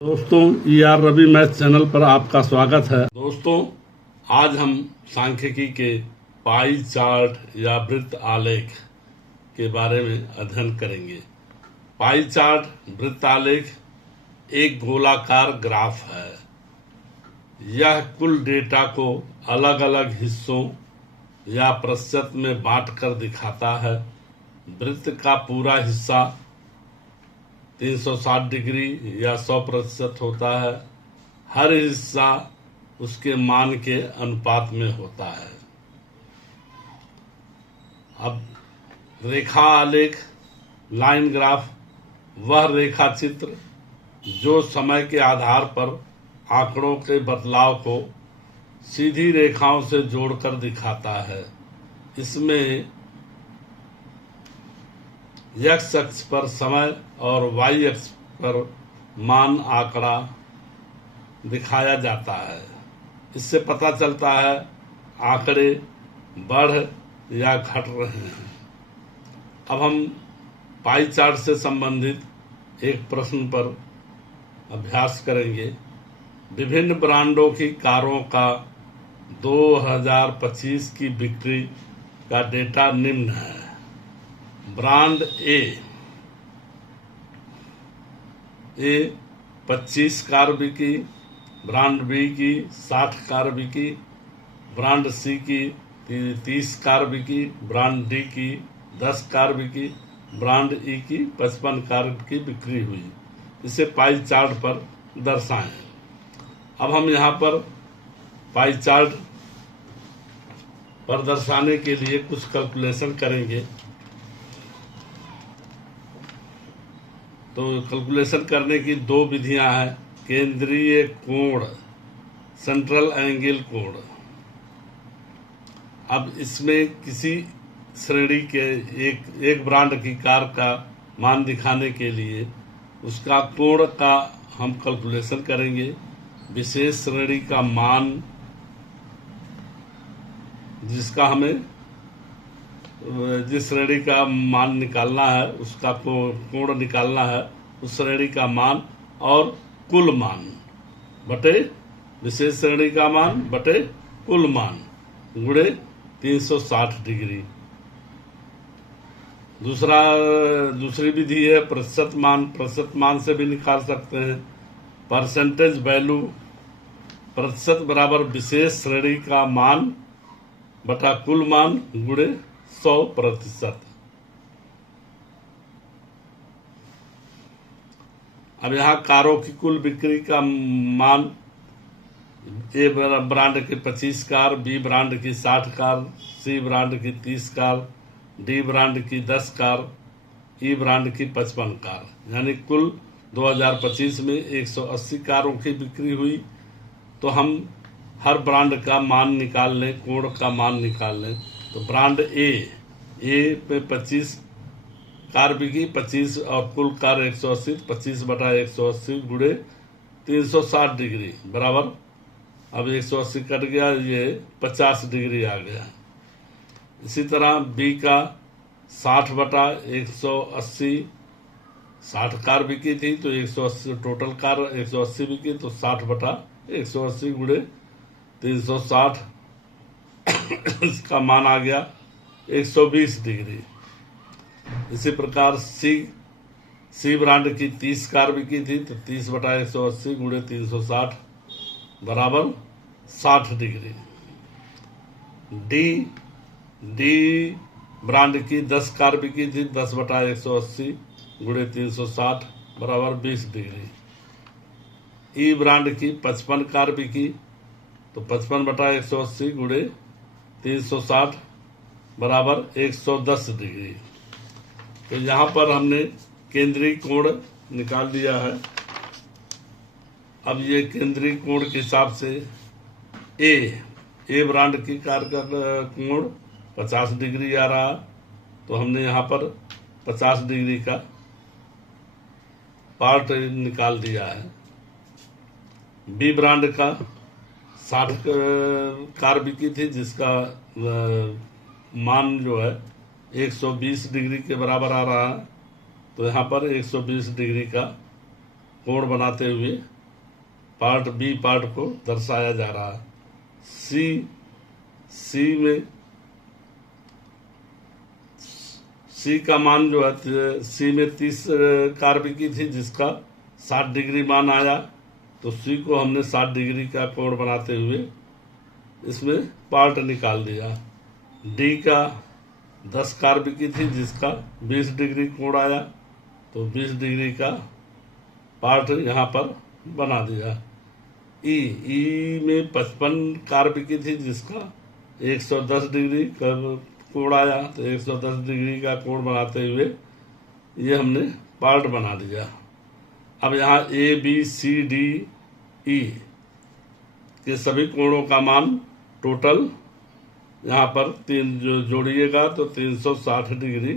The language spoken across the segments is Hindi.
दोस्तों रवि मैथ चैनल पर आपका स्वागत है। दोस्तों आज हम सांख्यिकी के पाई चार्ट या वृत्त आलेख के बारे में अध्ययन करेंगे। पाई चार्ट वृत्त आलेख एक गोलाकार ग्राफ है। यह कुल डेटा को अलग अलग हिस्सों या प्रतिशत में बांटकर दिखाता है। वृत्त का पूरा हिस्सा 360 डिग्री या 100% होता है। हर हिस्सा उसके मान के अनुपात में होता है। अब रेखा आलेख लाइन ग्राफ वह रेखा चित्र जो समय के आधार पर आंकड़ों के बदलाव को सीधी रेखाओं से जोड़कर दिखाता है। इसमें x अक्ष पर समय और y अक्ष पर मान आंकड़ा दिखाया जाता है। इससे पता चलता है आंकड़े बढ़ या घट रहे हैं। अब हम पाई चार्ट से संबंधित एक प्रश्न पर अभ्यास करेंगे। विभिन्न ब्रांडों की कारों का 2025 की बिक्री का डेटा निम्न है। ब्रांड ए 25 कार बिकी, ब्रांड बी की 60 कार बिकी, ब्रांड सी की 30 कार बिकी, ब्रांड डी की 10 कार बिकी, ब्रांड ई की 55 कार की बिक्री हुई। इसे पाई चार्ट पर दर्शाएं। अब हम यहाँ पर पाई चार्ट पर दर्शाने के लिए कुछ कैलकुलेशन करेंगे। तो कैलकुलेशन करने की दो विधियां हैं। केंद्रीय कोण, सेंट्रल एंगल कोण। अब इसमें किसी श्रेणी के एक ब्रांड की कार का मान दिखाने के लिए उसका कोण का हम कैलकुलेशन करेंगे। विशेष श्रेणी का मान जिस श्रेणी का मान निकालना है उसका कोण निकालना है, उस श्रेणी का मान और कुल मान बटे विशेष श्रेणी का मान बटे कुल मान गुणे 360 डिग्री। दूसरी विधि है प्रतिशत मान। प्रतिशत मान से भी निकाल सकते हैं। परसेंटेज वैल्यू प्रतिशत बराबर विशेष श्रेणी का मान बटा कुल मान गुणे 100%। अब यहाँ कारों की कुल बिक्री का मान ए ब्रांड की 25 कार, बी ब्रांड की 60 कार, सी ब्रांड की 30 कार, डी ब्रांड की 10 कार, ई ब्रांड की 55 कार, यानी कुल 2025 में 180 कारों की बिक्री हुई। तो हम हर ब्रांड का मान निकाल लें, कोण का मान निकाल लें। तो ब्रांड ए पे 25 कार बिकी, 25 और कुल कार 180, 25 बटा 180 गुणे 360 डिग्री बराबर, अब 180 कट गया, ये 50 डिग्री आ गया। इसी तरह बी का 60 बटा 180, 60 कार बिकी थी तो 180 टोटल कार 180 बिकी, तो 60 बटा 180 गुणे 360 इसका मान आ गया 120 डिग्री। इसी प्रकार सी ब्रांड की 30 कार बिकी थी तो 30 बटा 180 गुणे 360 बराबर 60 डिग्री। डी ब्रांड की 10 कार बिकी थी, 10 बटा 180 गुणे 360 बराबर 20 डिग्री। ई ब्रांड की 55 कार बिकी तो 55 बटा 180 गुणे 360 बराबर 110 डिग्री। तो यहाँ पर हमने केंद्रीय कोण निकाल दिया है। अब ये केंद्रीय कोण के हिसाब से ए ब्रांड की कार का कोण 50 डिग्री आ रहा, तो हमने यहाँ पर 50 डिग्री का पार्ट निकाल दिया है। बी ब्रांड का 60 कार बिकी थी जिसका मान जो है 120 डिग्री के बराबर आ रहा है, तो यहाँ पर 120 डिग्री का कोण बनाते हुए पार्ट बी पार्ट को दर्शाया जा रहा है। सी का मान जो है, सी में 30 कार बिकी थी जिसका 60 डिग्री मान आया, तो सी को हमने 60 डिग्री का कोण बनाते हुए इसमें पार्ट निकाल दिया। डी का 10 कार बिकी थी जिसका 20 डिग्री कोण आया, तो 20 डिग्री का पार्ट यहाँ पर बना दिया। ई में 55 कार बिकी थी जिसका 110 डिग्री कोण आया, तो 110 डिग्री का कोण बनाते हुए ये हमने पार्ट बना दिया। अब यहाँ A B C D E के सभी कोणों का मान टोटल यहाँ पर जो जोड़िएगा तो 360 डिग्री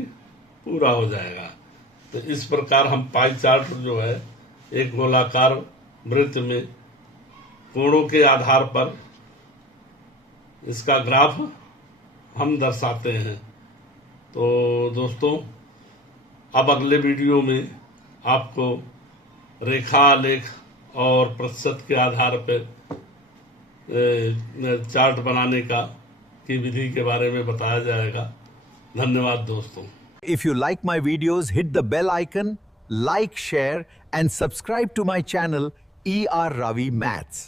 पूरा हो जाएगा। तो इस प्रकार हम पाई चार्ट जो है एक गोलाकार वृत्त में कोणों के आधार पर इसका ग्राफ हम दर्शाते हैं। तो दोस्तों, अब अगले वीडियो में आपको रेखा आलेख और प्रतिशत के आधार पर चार्ट बनाने की विधि के बारे में बताया जाएगा। धन्यवाद दोस्तों। If you like my videos, hit the bell icon, like, share and subscribe to my channel ER Ravi Maths.